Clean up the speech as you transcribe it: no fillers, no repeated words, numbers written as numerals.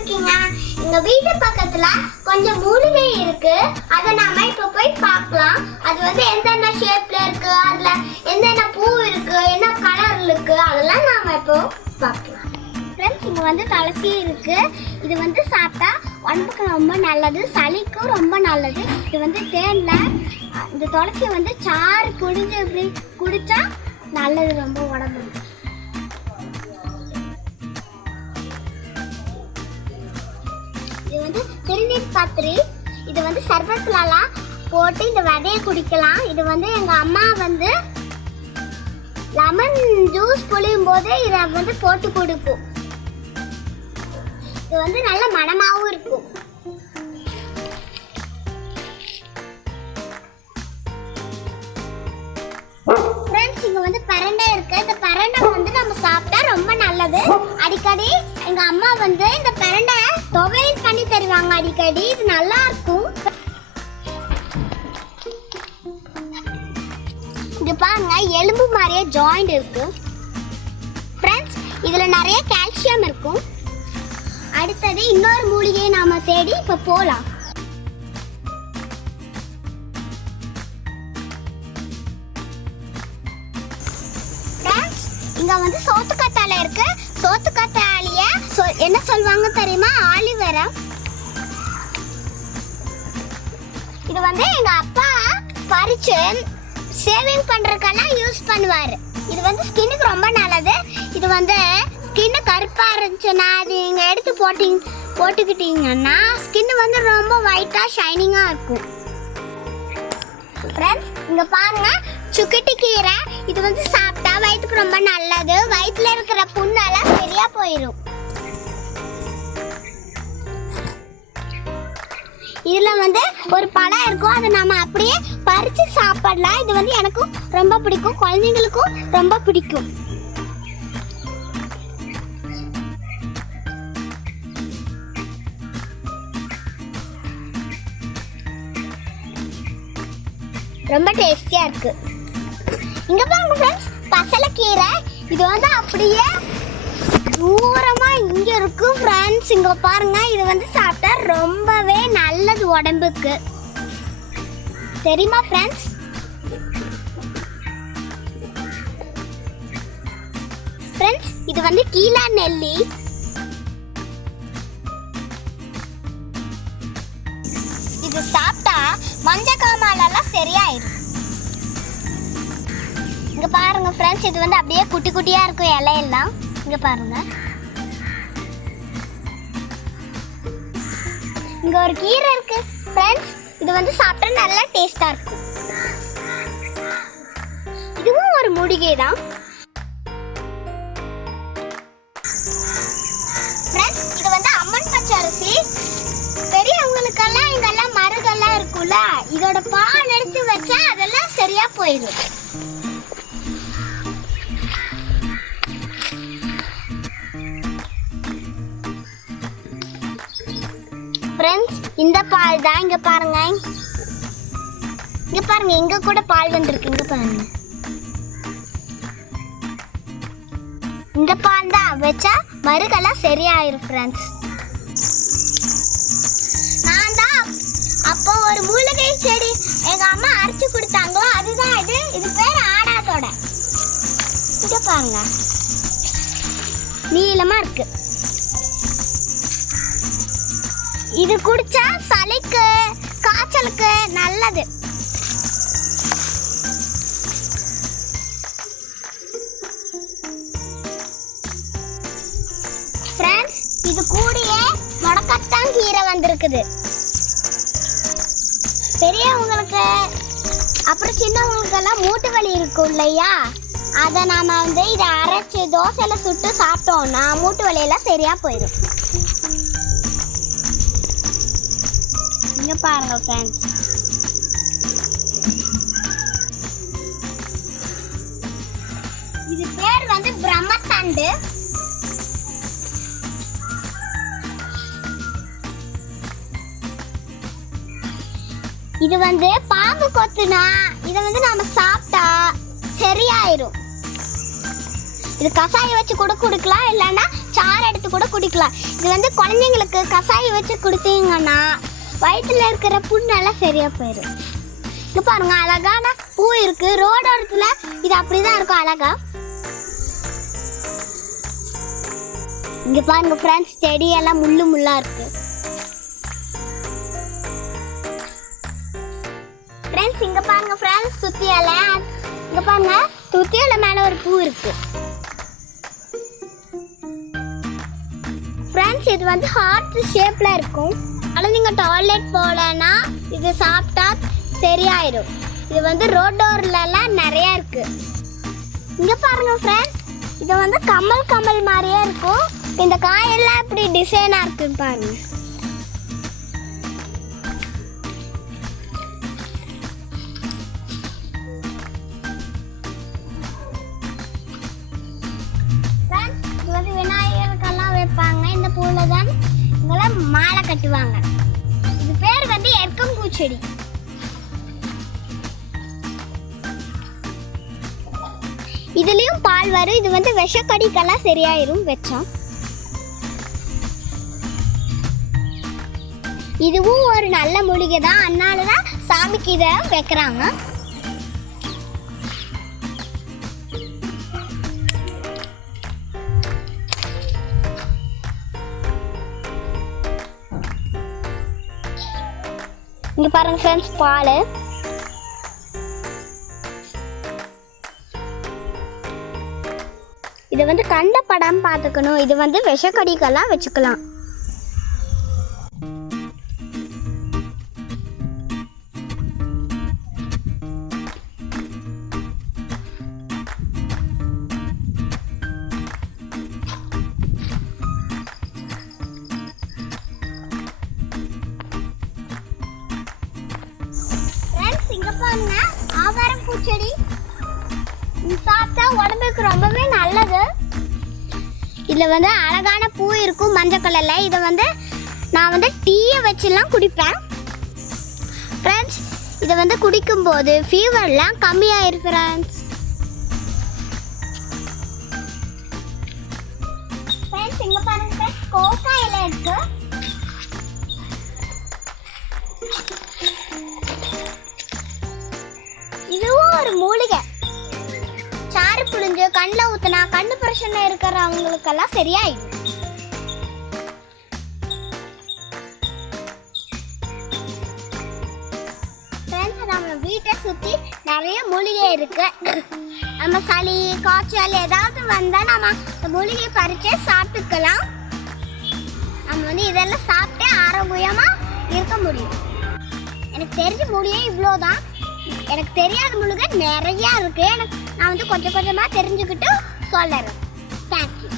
இருக்கீங்க? எங்க வீட்டு பக்கத்துல கொஞ்சம் மூலிகை இருக்கு. அத நாம இப்ப போய் பார்க்கலாம். அது வந்து எந்தெந்த ஷேப்ல இருக்கு, அதுல எந்தெந்த பூ இருக்கு, என்ன கலர் இருக்கு, அதெல்லாம் நாம இப்போ பார்க்கலாம். ஃப்ரெண்ட்ஸ், இங்க வந்து துளசி இருக்கு. இது வந்து சாப்பிட்டா உடம்புக்கு ரொம்ப நல்லது, சளிக்கும் ரொம்ப நல்லது. இது வந்து தேன்ல இந்த துளசி வந்து சாறு புழிஞ்சு இப்படி குடிச்சா நல்லது ரொம்ப உடம்புக்கு. இது வந்து திருநீர் பத்திரி. இது வந்து சர்பத்துலலாம் போட்டு இந்த விதையை குடிக்கலாம். இது வந்து எங்க அம்மா வந்து லெமன் ஜூஸ் புளியும் போது இதை வந்து போட்டு கொடுக்கும். இது வந்து நல்ல மணமாவும் இருக்கும். ஃப்ரெண்ட்ஸ், இங்க வந்து பரண்டை இருக்கு. இந்த பரண்டை வந்து நம்ம சாப்பிட்டா ரொம்ப நல்லது. அடிக்கடி எங்க அம்மா வந்து இந்த பரண்டை துவையல் பண்ணி தருவாங்க அடிக்கடி. இது நல்லா இருக்கும். இது பாருங்க, எலும்பு மாதிரியே ஜாயிண்ட் இருக்கு. ஃப்ரெண்ட்ஸ், இதுல நிறைய கால்சியம் இருக்கும். அடுத்தது இன்னொரு மூலிகையை நாம தேடி இப்ப போலாம். இங்க வந்து சோத்துக்கத்தாழை இருக்கு. சோத்துக்கத்தாழைய என்ன சொல்வாங்க தெரியுமா? ஆலிவேரா. இது வந்து எங்க அப்பா பறிச்சு சேவிங் பண்றதுக்கெல்லாம் யூஸ் பண்ணுவாரு. இது வந்து ஸ்கின்னுக்கு ரொம்ப நல்லது. இது வந்து ஸ்கின் கருப்பா இருந்துச்சுன்னா அது நீங்க எடுத்து போட்டுக்கிட்டீங்கன்னா ஸ்கின் வந்து ரொம்ப ஒயிட்டா ஷைனிங்கா இருக்கும். ஃப்ரெண்ட்ஸ், இங்க பாருங்க, சுக்கிட்டி கீரை. இது வந்து சாப்பிட்டா வயிற்றுக்கு ரொம்ப நல்லது. வயிற்றுல இருக்கிற புண்ணெல்லாம் சரியா போயிடும். இதுல வந்து ஒரு பழம் இருக்கும். அதை நாம அப்படியே பறிச்சு சாப்பிடலாம். இது வந்து எனக்கும் ரொம்ப பிடிக்கும், குழந்தைங்களுக்கும் ரொம்ப பிடிக்கும். ரொம்ப டேஸ்டியா இருக்கு. இங்க பாருங்க ஃப்ரெண்ட்ஸ், பசலைக்கீரை. இது வந்து அப்படியே தூரமா இங்க இருக்கு. ஃப்ரெண்ட்ஸ், இங்க பாருங்க, இது வந்து சாப்பிட்டா ரொம்பவே நல்லது உடம்புக்கு. தெரியுமா ஃப்ரெண்ட்ஸ்? ஃப்ரெண்ட்ஸ், இது வந்து கீழா நெல்லி. இது சாப்பிட்டா மஞ்சக்காமாலெல்லாம் சரியாயிடும். இங்க பாருங்க ஃப்ரெண்ட்ஸ், இது வந்து அப்படியே குட்டி குட்டியா இருக்கும் இலையெல்லாம். இங்க பாருங்க, இங்க ஒரு கீரை இருக்கு ஃப்ரெண்ட்ஸ். இது வந்து சாப்பிட்டா நல்லா டேஸ்டா இருக்கும். இதுவும் ஒரு மூலிகை தான். ஃப்ரெண்ட்ஸ், இது வந்து அம்மன் பச்சரிசி. பெரியவங்களுக்கெல்லாம் இங்கெல்லாம் மருகெல்லாம் இருக்கும்ல, இதோட பால் எடுத்து வச்சா அதெல்லாம் சரியா போயிடும். ஃப்ரெண்ட்ஸ், இந்த பால் தான். இங்க பாருங்க, இங்க பாருங்க, இங்க கூட பால் வந்திருக்கு. இங்க பாருங்க, இந்த பால் தான் வச்சா மருகெல்லாம் சரியாயிரும். ஃப்ரெண்ட்ஸ், நான் தான் அப்போ ஒரு மூலிகை செடி எங்க அம்மா அரைச்சு கொடுத்தாங்களோ அதுதான் இது. இது பேர் ஆடாத்தோட. இங்க பாருங்க, நீளமா இருக்கு. இது குடிச்சா சளிக்கு காய்ச்சலுக்கு நல்லது. ஃப்ரெண்ட்ஸ், இது கூடயே முடக்கத்தான் கீரை வந்திருக்குது. பெரியவங்களுக்கு அப்புறம் சின்னவங்களுக்கெல்லாம் மூட்டு வலி இருக்கும் இல்லையா, அதை நாம வந்து இதை அரைச்சி தோசையில சுட்டு சாப்பிட்டோம்னா மூட்டு வலியெல்லாம் சரியா போயிடும். இங்க பாருங்க ஃப்ரெண்ட்ஸ், இது பேர் வந்து பிரம்மத்தண்டு. இது வந்து பாம்பு கொத்துனா இதை வந்து நாம சாப்பிட்டா சரியாயிரும். இது கசாயம் வச்சு கூட குடிக்கலாம், இல்லைன்னா சாறு எடுத்து கூட குடிக்கலாம். இது வந்து குழந்தைங்களுக்கு கசாயம் வச்சு கொடுத்தீங்கன்னா வயிற்றுல இருக்கிற புண்ணெல்லாம் சரியாக போயிடும். இங்கே பாருங்க, அழகான பூ இருக்குது. ரோடோரத்தில் இது அப்படி தான் இருக்கும் அழகா. இங்கே பாருங்க ஃப்ரெண்ட்ஸ், செடியெல்லாம் முள்ளாக இருக்குது. ஃப்ரெண்ட்ஸ் இங்கே பாருங்க ஃப்ரெண்ட்ஸ், சுற்றி இலை. இங்கே பாருங்க, சுற்றி இலை மேலே ஒரு பூ இருக்குது. ஃப்ரெண்ட்ஸ் இது வந்து ஹார்ட் ஷேப்பில் இருக்கும். ஆனால் நீங்கள் டாய்லெட் போகலன்னா இது சாப்பிட்டா சரியாயிடும். இது வந்து ரோட்டோர்லலாம் நிறையா இருக்குது. இங்கே பாருங்கள் ஃப்ரெண்ட்ஸ், இது வந்து கமல் மாதிரியே இருக்கும். இந்த காயெல்லாம் இப்படி டிசைனாக இருக்குன்னு பாருங்க. இது வந்து விநாயகருக்கெல்லாம் வைப்பாங்க. இந்த பூல தான் இங்கெல்லாம் மாலை கட்டுவாங்க. இது பேர் வந்து எருக்கம்பூச்செடி. இதுலயும் பால் வரும். இது வந்து விஷக்கடிக்கெல்லாம் சரியாயிரும் வச்சா. இதுவும் ஒரு நல்ல மூலிகை தான், அதனால தான் சாமிக்கு இதை வைக்கிறாங்க. இங்க பாருங்க ஃப்ரெண்ட்ஸ், பால். இதை வந்து கண்ட படம் பார்த்துக்கணும். இது வந்து விஷக்கடிக்கெல்லாம் வச்சுக்கலாம். இங்க பாருங்க, ஆவாரம் பூச்செடி. சாப்பிட்டா உடம்புக்கு ரொம்பவே நல்லது. இதுல வந்து அழகான பூ இருக்கும் மஞ்சள் கலர்ல. இதை வந்து நான் வந்து டீயை வச்சுலாம் குடிப்பேன். ஃப்ரெண்ட்ஸ் இதை வந்து குடிக்கும்போது ஃபீவர்லாம் கம்மியாயிரும் ஃப்ரெண்ட்ஸ். ஃப்ரெண்ட்ஸ் இங்க பாருங்க, கோகா இலை இருக்கு. இதுவும் ஒரு மூலிகை. சாறு புழிஞ்சு கண்ணில் ஊற்றினா கண்ணு பிரச்சனை இருக்கிறவங்களுக்கெல்லாம் சரியாயிடும். ஃப்ரெண்ட்ஸ் நம்ம வீட்டை சுற்றி நிறைய மூலிகை இருக்கு. நம்ம சளி காய்ச்சல் ஏதாவது வந்தால் நம்ம இந்த மூலிகை பறித்து சாப்பிட்டுக்கலாம். நம்ம வந்து இதெல்லாம் சாப்பிட்டு ஆரோக்கியமாக இருக்க முடியும். எனக்கு தெரிஞ்ச மூலிகை இவ்வளோதான். எனக்கு தெரியாத மூலிகை நிறையா இருக்குது. நான் வந்து கொஞ்சம் கொஞ்சமாக தெரிஞ்சுக்கிட்டு சொல்லுறேன். தேங்க்யூ.